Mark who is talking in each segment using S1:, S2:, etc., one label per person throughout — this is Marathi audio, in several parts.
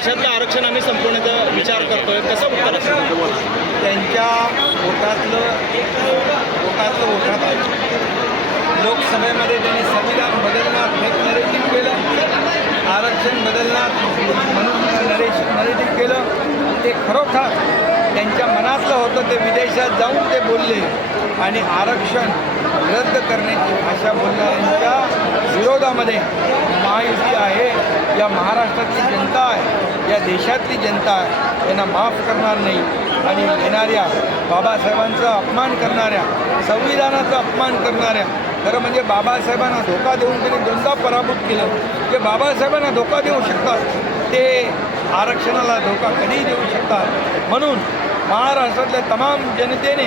S1: देशातलं आरक्षण आम्ही संपवण्याचा विचार करतोय. कसं उत्तर
S2: त्यांच्या वोटातलं वोटातलं वोटात लोकसभेमध्ये त्यांनी संविधान बदलण्यात एक नरेटिव्ह केलं. आरक्षण बदलण्यात म्हणून नरेश नरेटिव्ह केलं. ते खरोखर त्यांच्या मनातलं होतं ते विदेशात जाऊन ते बोलले. आणि आरक्षण रद्द करण्याची भाषा बोलणाऱ्यांच्या विरोधामध्ये महायुती आहे. या महाराष्ट्राची जनता आहे. या देशातली जनता यांना माफ करणार नाही आणि येणाऱ्या बाबासाहेबांचा अपमान करणाऱ्या संविधानाचा अपमान करणाऱ्या खरं म्हणजे बाबासाहेबांना धोका देऊन त्यांनी दोनदा पराभूत केलं. जे बाबासाहेबांना धोका देऊ शकतात ते आरक्षणाला धोका कधीही देऊ शकतात. म्हणून महाराष्ट्रातल्या तमाम जनतेने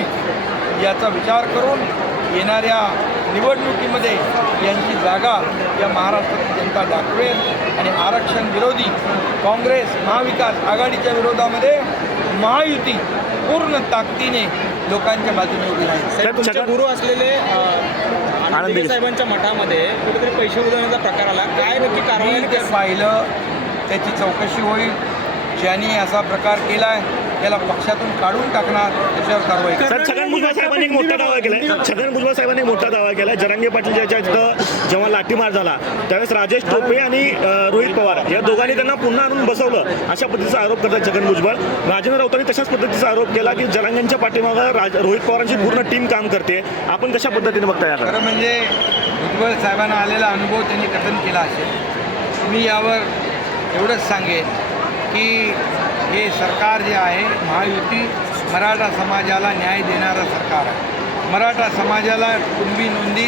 S2: याचा विचार करून येणाऱ्या निवडणुकीमध्ये यांची जागा या महाराष्ट्राची जनता दाखवेल आणि आरक्षण विरोधी काँग्रेस महाविकास आघाडीच्या विरोधामध्ये महायुती पूर्ण ताकदीने लोकांच्या बाजूने उभी राहील.
S1: गुरु असलेले साहेबांच्या मठामध्ये कुठेतरी पैसे उधळण्याचा प्रकार आला. काय नक्की कारवाई
S2: पाहिलं त्याची चौकशी होईल. ज्यांनी असा प्रकार केला आहे त्याला पक्षातून काढून टाकणार त्याच्यावर कारवाई.
S3: सर छगन भुजबळ साहेबांनी एक मोठा दावा केलाय. छगन भुजबळ साहेबांनी एक मोठा दावा केलाय. जरांगे पाटील ज्याच्या इथं जेव्हा लाठीमार झाला त्यावेळेस राजेश टोपे आणि रोहित पवार या दोघांनी त्यांना पुन्हा आणून बसवलं. अशा पद्धतीचा आरोप करतात छगन भुजबळ. राजेंद्र राऊतांनी तशाच पद्धतीचा आरोप केला की जरांगेंच्या पाठीमागं राज रोहित पवारांची पूर्ण टीम काम करते. आपण कशा पद्धतीने बघता याकडे?
S2: खरं म्हणजे भुजबळ साहेबांना आलेला अनुभव त्यांनी कथन केला असेल. मी यावर एवढंच सांगेन. की हे सरकार जे आहे महायुती मराठा समाजाला न्याय देणारं सरकार आहे. मराठा समाजाला कुणबी नोंदी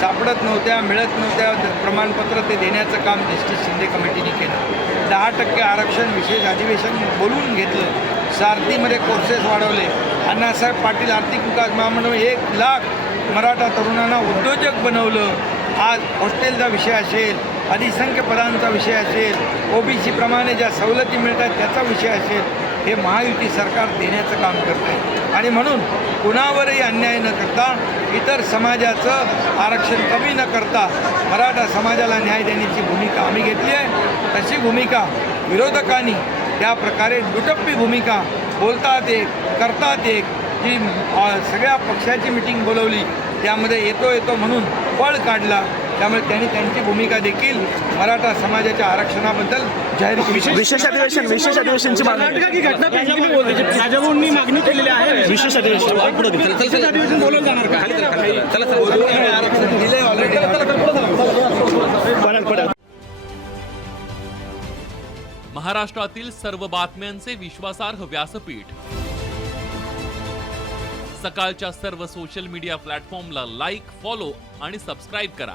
S2: सापडत नव्हत्या मिळत नव्हत्या प्रमाणपत्र ते देण्याचं काम जस्टिस शिंदे कमिटीने केलं. दहा टक्के आरक्षण विशेष अधिवेशन बोलून घेतलं. सारथीमध्ये कोर्सेस वाढवले. अण्णासाहेब पाटील आर्थिक विकास महामंडळ एक लाख मराठा तरुणांना उद्योजक बनवलं. आज हॉस्टेलचा विषय असेल अधिसंख्य पदांचा विषय असेल ओबीसी प्रमाणे ज्या सवलती मिळतात त्याचा विषय असेल हे महायुती सरकार देण्याचं काम करत आहे आणि म्हणून कुणावरही अन्याय न करता इतर समाजाचं आरक्षण कमी न करता मराठा समाजाला न्याय देण्याची भूमिका आम्ही घेतली आहे. तशी भूमिका विरोधकांनी त्या प्रकारे दुटप्पी भूमिका बोलतात एक करतात एक जी सगळ्या पक्षाची मिटिंग बोलवली त्यामध्ये येतो येतो म्हणून पळ काढला. त्यामुळे त्यांनी त्यांची भूमिका देखील मराठा समाजाच्या आरक्षणाबद्दल जाहीर केली.
S3: विशेष अधिवेशन विशेष अधिवेशनची मागणी.
S1: घटना राजाभाऊंनी मागणी केलेली आहे.
S3: विशेष अधिवेशन.
S1: विशेष अधिवेशन बोलवलं जाणार का?
S2: आरक्षण दिले ऑलरेडी
S3: पडेल पडेल.
S4: महाराष्ट्रातील सर्व बातम्यांचे विश्वासार्ह व्यासपीठ. सकाळच्या सर्व सोशल मीडिया प्लॅटफॉर्मला लाईक फॉलो आणि सबस्क्राईब करा.